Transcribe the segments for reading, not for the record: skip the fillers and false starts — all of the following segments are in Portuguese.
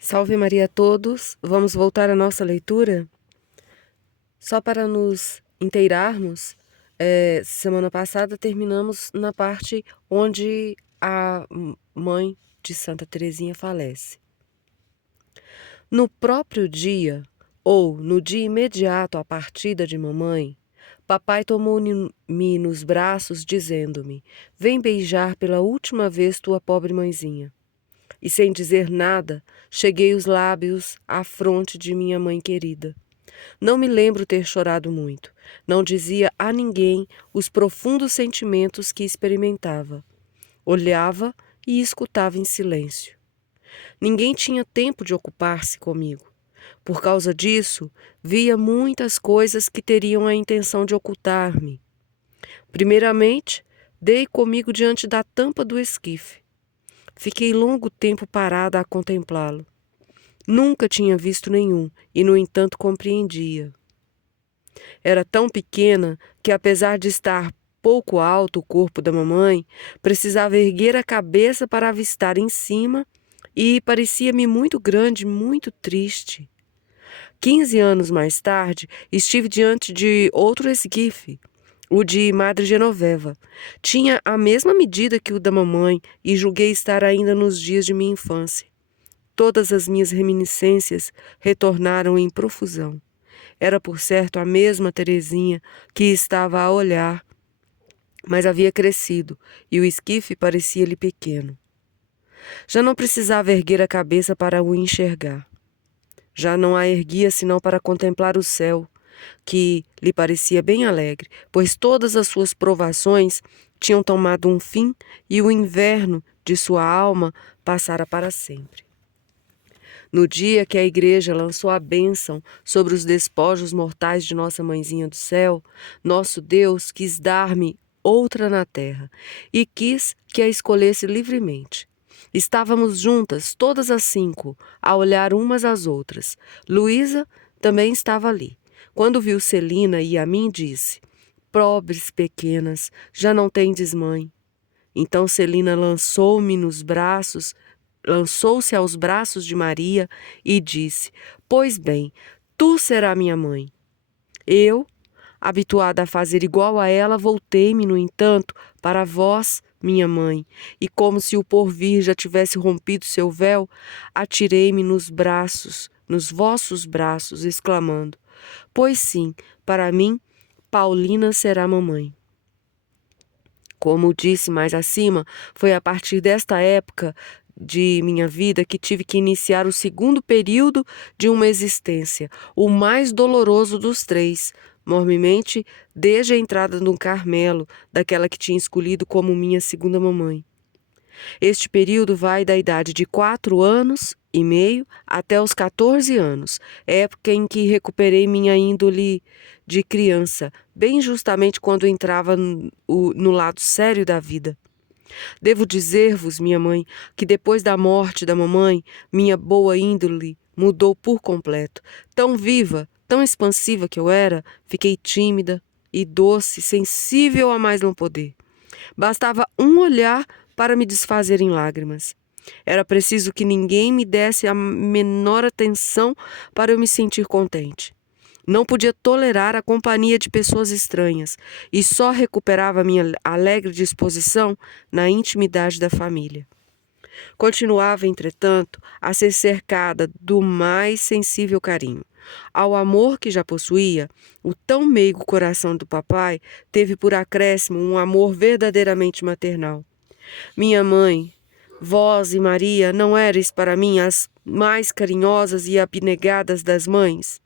Salve Maria a todos! Vamos voltar à nossa leitura? Só para nos inteirarmos, semana passada terminamos na parte onde a mãe de Santa Teresinha falece. No próprio dia, ou no dia imediato à partida de mamãe, papai tomou-me nos braços, dizendo-me: "Vem beijar pela última vez tua pobre mãezinha." E sem dizer nada, cheguei os lábios à fronte de minha mãe querida. Não me lembro ter chorado muito. Não dizia a ninguém os profundos sentimentos que experimentava. Olhava e escutava em silêncio. Ninguém tinha tempo de ocupar-se comigo. Por causa disso, via muitas coisas que teriam a intenção de ocultar-me. Primeiramente, dei comigo diante da tampa do esquife. Fiquei longo tempo parada a contemplá-lo. Nunca tinha visto nenhum e, no entanto, compreendia. Era tão pequena que, apesar de estar pouco alto o corpo da mamãe, precisava erguer a cabeça para avistar em cima e parecia-me muito grande, muito triste. 15 anos mais tarde, estive diante de outro esquife, o de Madre Genoveva. Tinha a mesma medida que o da mamãe e julguei estar ainda nos dias de minha infância. Todas as minhas reminiscências retornaram em profusão. Era, por certo, a mesma Teresinha que estava a olhar, mas havia crescido e o esquife parecia-lhe pequeno. Já não precisava erguer a cabeça para o enxergar. Já não a erguia senão para contemplar o céu, que lhe parecia bem alegre, pois todas as suas provações tinham tomado um fim e o inverno de sua alma passara para sempre. No dia que a igreja lançou a bênção sobre os despojos mortais de nossa mãezinha do céu, nosso Deus quis dar-me outra na terra e quis que a escolhesse livremente. Estávamos juntas, todas as 5, a olhar umas às outras. Luísa também estava ali. Quando viu Celina e a mim, disse: "Pobres pequenas, já não tendes mãe." Então Celina lançou-se aos braços de Maria e disse: "Pois bem, tu serás minha mãe." Eu, habituada a fazer igual a ela, voltei-me, no entanto, para vós, minha mãe, e como se o porvir já tivesse rompido seu véu, atirei-me nos vossos braços, exclamando: "Pois sim, para mim, Paulina será mamãe." Como disse mais acima, foi a partir desta época de minha vida que tive que iniciar o segundo período de uma existência, o mais doloroso dos 3, mormente desde a entrada no Carmelo, daquela que tinha escolhido como minha segunda mamãe. Este período vai da idade de 4 anos e meio até os 14 anos, época em que recuperei minha índole de criança, bem justamente quando entrava no lado sério da vida. Devo dizer-vos, minha mãe, que depois da morte da mamãe, minha boa índole mudou por completo. Tão viva, tão expansiva que eu era, fiquei tímida e doce, sensível a mais não poder. Bastava um olhar para me desfazer em lágrimas. Era preciso que ninguém me desse a menor atenção para eu me sentir contente. Não podia tolerar a companhia de pessoas estranhas e só recuperava minha alegre disposição na intimidade da família. Continuava, entretanto, a ser cercada do mais sensível carinho. Ao amor que já possuía, o tão meigo coração do papai teve por acréscimo um amor verdadeiramente maternal. Minha mãe, vós e Maria, não éreis para mim as mais carinhosas e abnegadas das mães?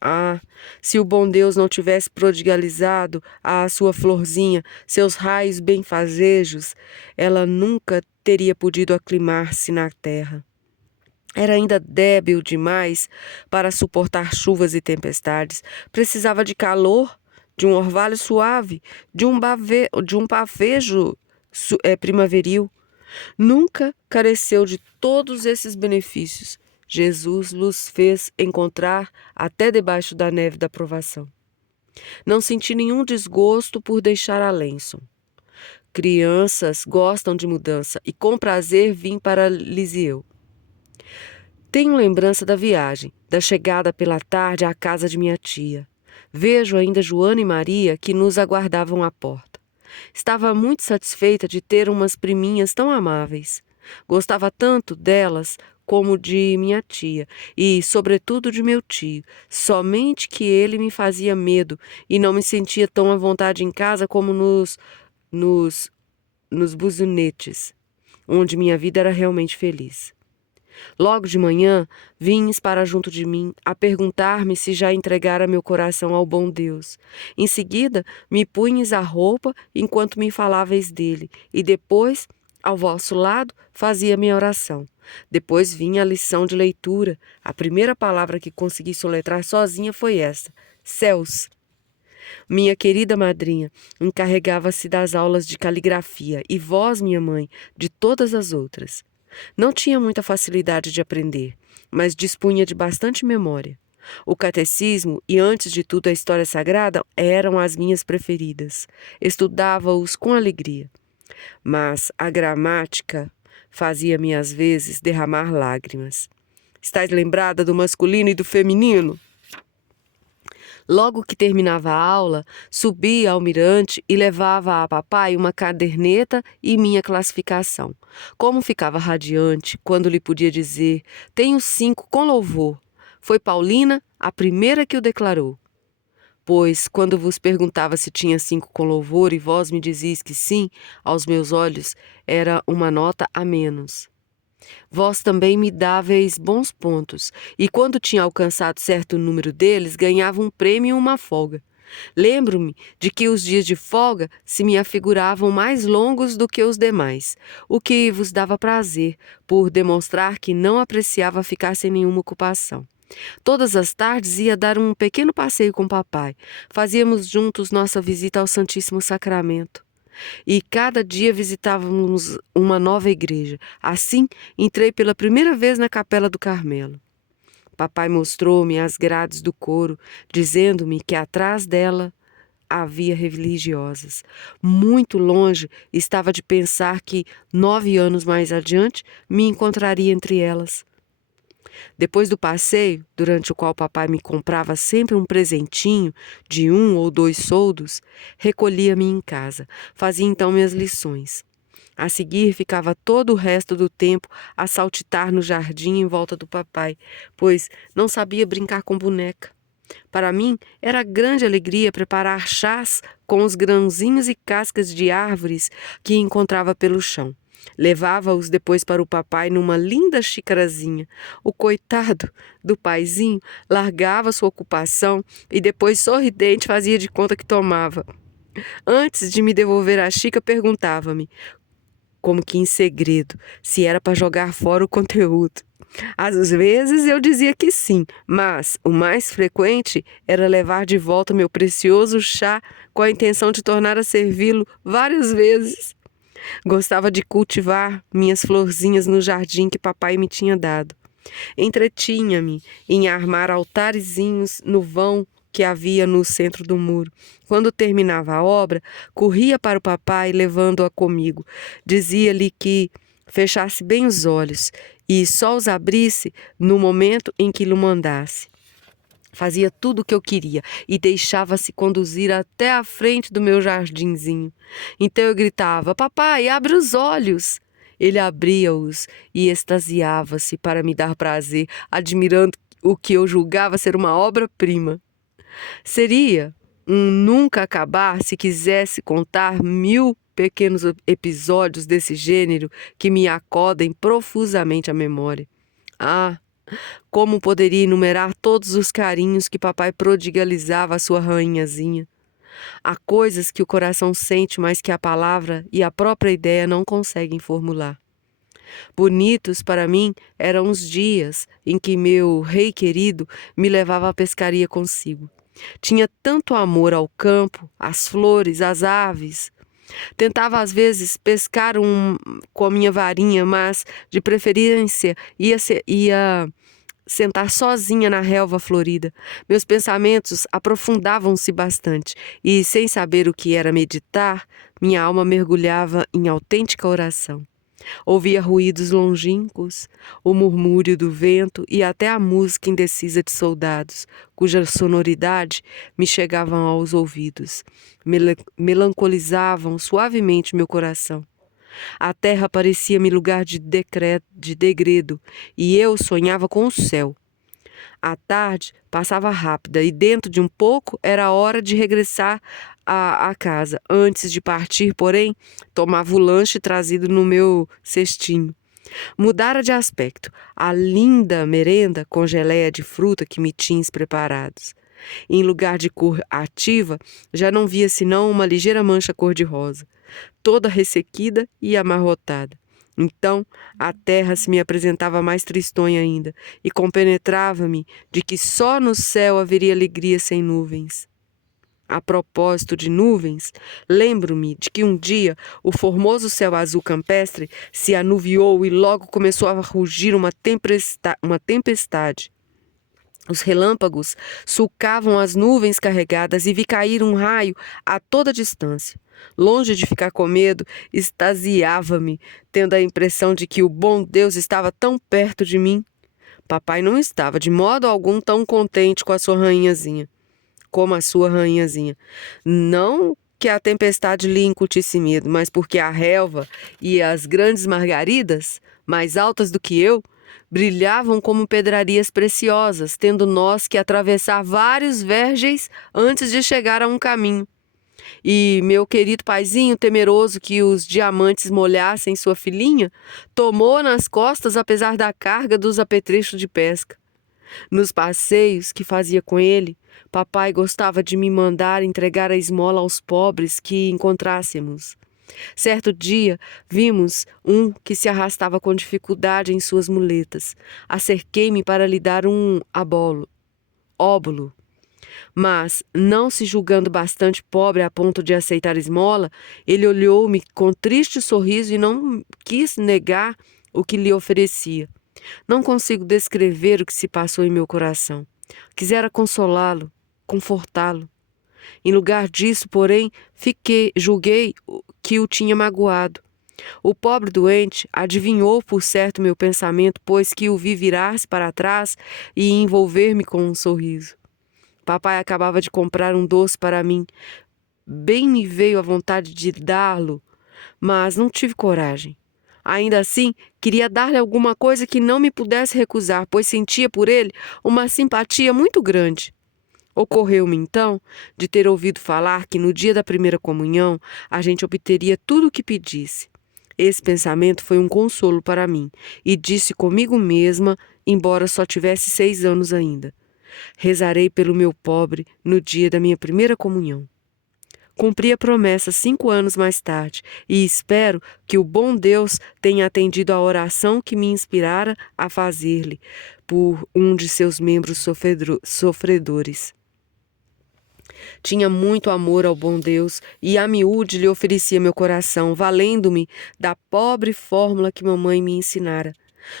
Ah, se o bom Deus não tivesse prodigalizado à sua florzinha seus raios benfazejos, ela nunca teria podido aclimar-se na terra. Era ainda débil demais para suportar chuvas e tempestades. Precisava de calor, de um orvalho suave, de um bafejo primaveril. Nunca careceu de todos esses benefícios. Jesus nos fez encontrar até debaixo da neve da provação. Não senti nenhum desgosto por deixar a Lençon. Crianças gostam de mudança e com prazer vim para Lisieux. Tenho lembrança da viagem, da chegada pela tarde à casa de minha tia. Vejo ainda Joana e Maria que nos aguardavam à porta. Estava muito satisfeita de ter umas priminhas tão amáveis. Gostava tanto delas como de minha tia e, sobretudo, de meu tio. Somente que ele me fazia medo e não me sentia tão à vontade em casa como nos, nos buzinetes, onde minha vida era realmente feliz. Logo de manhã, vinhes para junto de mim a perguntar-me se já entregara meu coração ao bom Deus. Em seguida, me punhes a roupa enquanto me faláveis dele, e depois, ao vosso lado, fazia minha oração. Depois vinha a lição de leitura. A primeira palavra que consegui soletrar sozinha foi esta: céus. Minha querida madrinha encarregava-se das aulas de caligrafia e vós, minha mãe, de todas as outras. Não tinha muita facilidade de aprender, mas dispunha de bastante memória. O catecismo e, antes de tudo, a história sagrada eram as minhas preferidas. Estudava-os com alegria. Mas a gramática fazia-me às vezes derramar lágrimas. Estás lembrada do masculino e do feminino? Logo que terminava a aula, subia ao mirante e levava a papai uma caderneta e minha classificação. Como ficava radiante quando lhe podia dizer: tenho 5 com louvor. Foi Paulina a primeira que o declarou. Pois, quando vos perguntava se tinha 5 com louvor e vós me dizis que sim, aos meus olhos era uma nota a menos. Vós também me dáveis bons pontos, e quando tinha alcançado certo número deles, ganhava um prêmio e uma folga. Lembro-me de que os dias de folga se me afiguravam mais longos do que os demais, o que vos dava prazer, por demonstrar que não apreciava ficar sem nenhuma ocupação. Todas as tardes ia dar um pequeno passeio com papai. Fazíamos juntos nossa visita ao Santíssimo Sacramento. E cada dia visitávamos uma nova igreja. Assim, entrei pela primeira vez na Capela do Carmelo. Papai mostrou-me as grades do coro, dizendo-me que atrás dela havia religiosas. Muito longe estava de pensar que, 9 anos mais adiante, me encontraria entre elas. Depois do passeio, durante o qual papai me comprava sempre um presentinho de 1 ou 2 soldos, recolhia-me em casa. Fazia então minhas lições. A seguir, ficava todo o resto do tempo a saltitar no jardim em volta do papai, pois não sabia brincar com boneca. Para mim, era grande alegria preparar chás com os grãozinhos e cascas de árvores que encontrava pelo chão. Levava-os depois para o papai numa linda xicarazinha. O coitado do paizinho largava sua ocupação e depois, sorridente, fazia de conta que tomava. Antes de me devolver a xícara, perguntava-me, como que em segredo, se era para jogar fora o conteúdo. Às vezes eu dizia que sim, mas o mais frequente era levar de volta meu precioso chá com a intenção de tornar a servi-lo várias vezes. Gostava de cultivar minhas florzinhas no jardim que papai me tinha dado. Entretinha-me em armar altarezinhos no vão que havia no centro do muro. Quando terminava a obra, corria para o papai levando-a comigo. Dizia-lhe que fechasse bem os olhos e só os abrisse no momento em que lhe mandasse. Fazia tudo o que eu queria e deixava-se conduzir até a frente do meu jardinzinho. Então eu gritava: papai, abre os olhos! Ele abria-os e extasiava-se para me dar prazer, admirando o que eu julgava ser uma obra-prima. Seria um nunca acabar se quisesse contar 1000 pequenos episódios desse gênero que me acodem profusamente à memória. Ah! Como poderia enumerar todos os carinhos que papai prodigalizava à sua rainhazinha? Há coisas que o coração sente, mas que a palavra e a própria ideia não conseguem formular. Bonitos para mim eram os dias em que meu rei querido me levava à pescaria consigo. Tinha tanto amor ao campo, às flores, às aves. Tentava às vezes pescar com a minha varinha, mas de preferência ia sentar sozinha na relva florida. Meus pensamentos aprofundavam-se bastante e, sem saber o que era meditar, minha alma mergulhava em autêntica oração. Ouvia ruídos longínquos, o murmúrio do vento e até a música indecisa de soldados, cuja sonoridade me chegavam aos ouvidos, melancolizavam suavemente meu coração. A terra parecia-me lugar de degredo, e eu sonhava com o céu. A tarde passava rápida e dentro de um pouco era hora de regressar à casa. Antes de partir, porém, tomava o lanche trazido no meu cestinho. Mudara de aspecto a linda merenda com geleia de fruta que me tinhas preparados. Em lugar de cor ativa, já não via senão uma ligeira mancha cor-de-rosa, toda ressequida e amarrotada. Então, a terra se me apresentava mais tristonha ainda, e compenetrava-me de que só no céu haveria alegria sem nuvens. A propósito de nuvens, lembro-me de que um dia o formoso céu azul campestre se anuviou e logo começou a rugir uma tempestade. Os relâmpagos sulcavam as nuvens carregadas e vi cair um raio a toda distância. Longe de ficar com medo, extasiava-me, tendo a impressão de que o bom Deus estava tão perto de mim. Papai não estava de modo algum tão contente com a sua rainhazinha, como a sua rainhazinha. Não que a tempestade lhe incutisse medo, mas porque a relva e as grandes margaridas, mais altas do que eu, brilhavam como pedrarias preciosas, tendo nós que atravessar vários vergens antes de chegar a um caminho. E meu querido paizinho, temeroso que os diamantes molhassem sua filhinha, tomou nas costas apesar da carga dos apetrechos de pesca. Nos passeios que fazia com ele, papai gostava de me mandar entregar a esmola aos pobres que encontrássemos. Certo dia, vimos um que se arrastava com dificuldade em suas muletas. Acerquei-me para lhe dar um óbolo. Mas, não se julgando bastante pobre a ponto de aceitar esmola, ele olhou-me com triste sorriso e não quis negar o que lhe oferecia. Não consigo descrever o que se passou em meu coração. Quisera consolá-lo, confortá-lo. Em lugar disso, porém, julguei que o tinha magoado. O pobre doente adivinhou por certo meu pensamento, pois que o vi virar-se para trás e envolver-me com um sorriso. Papai acabava de comprar um doce para mim. Bem me veio a vontade de dá-lo, mas não tive coragem. Ainda assim, queria dar-lhe alguma coisa que não me pudesse recusar, pois sentia por ele uma simpatia muito grande. Ocorreu-me, então, de ter ouvido falar que no dia da primeira comunhão a gente obteria tudo o que pedisse. Esse pensamento foi um consolo para mim, e disse comigo mesma, embora só tivesse 6 anos ainda: rezarei pelo meu pobre no dia da minha primeira comunhão. Cumpri a promessa 5 anos mais tarde, e espero que o bom Deus tenha atendido à oração que me inspirara a fazer-lhe por um de seus membros sofredores. Tinha muito amor ao bom Deus e a miúde lhe oferecia meu coração, valendo-me da pobre fórmula que mamãe me ensinara.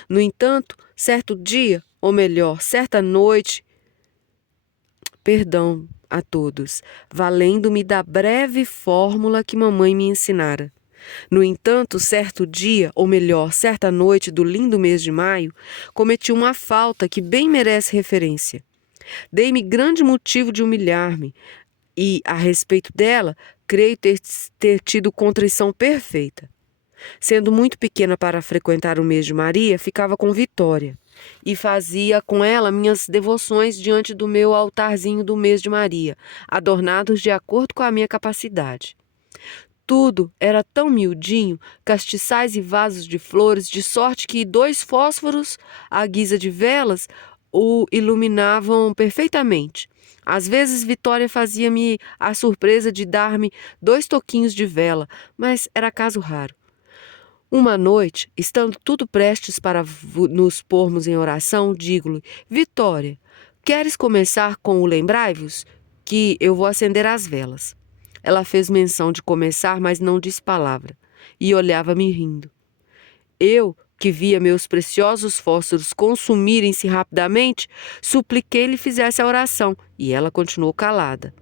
No entanto, certo dia, ou melhor, certa noite, perdão a todos, valendo-me da breve fórmula que mamãe me ensinara. No entanto, certo dia, ou melhor, certa noite do lindo mês de maio, cometi uma falta que bem merece referência. Dei-me grande motivo de humilhar-me e, a respeito dela, creio ter tido contrição perfeita. Sendo muito pequena para frequentar o mês de Maria, ficava com Vitória e fazia com ela minhas devoções diante do meu altarzinho do mês de Maria, adornados de acordo com a minha capacidade. Tudo era tão miudinho, castiçais e vasos de flores, de sorte que 2 fósforos, à guisa de velas, o iluminavam perfeitamente. Às vezes Vitória fazia-me a surpresa de dar-me 2 toquinhos de vela, mas era caso raro. Uma noite, estando tudo prestes para nos pormos em oração, digo-lhe: Vitória, queres começar com o lembrai-vos? Que eu vou acender as velas. Ela fez menção de começar, mas não disse palavra, e olhava-me rindo. Eu, que via meus preciosos fósforos consumirem-se rapidamente, supliquei-lhe fizesse a oração, e ela continuou calada.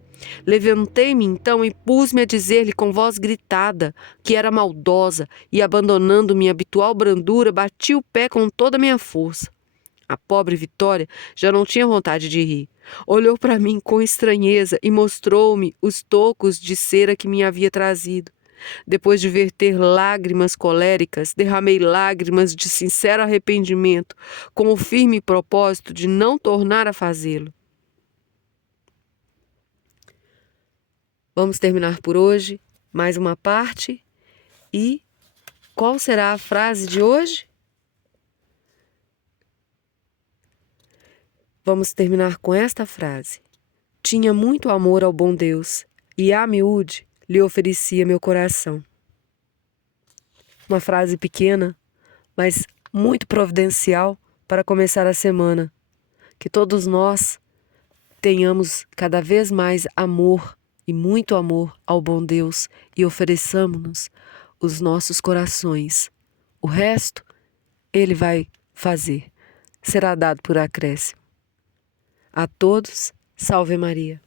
Levantei-me então e pus-me a dizer-lhe com voz gritada que era maldosa e, abandonando minha habitual brandura, bati o pé com toda a minha força. A pobre Vitória já não tinha vontade de rir. Olhou para mim com estranheza e mostrou-me os tocos de cera que me havia trazido. Depois de verter lágrimas coléricas, derramei lágrimas de sincero arrependimento, com o firme propósito de não tornar a fazê-lo. Vamos terminar por hoje mais uma parte. E qual será a frase de hoje? Vamos terminar com esta frase. Tinha muito amor ao bom Deus, e a miúde lhe oferecia meu coração. Uma frase pequena, mas muito providencial para começar a semana. Que todos nós tenhamos cada vez mais amor e muito amor ao bom Deus e ofereçamos-nos os nossos corações. O resto, Ele vai fazer. Será dado por acréscimo. A todos, salve Maria.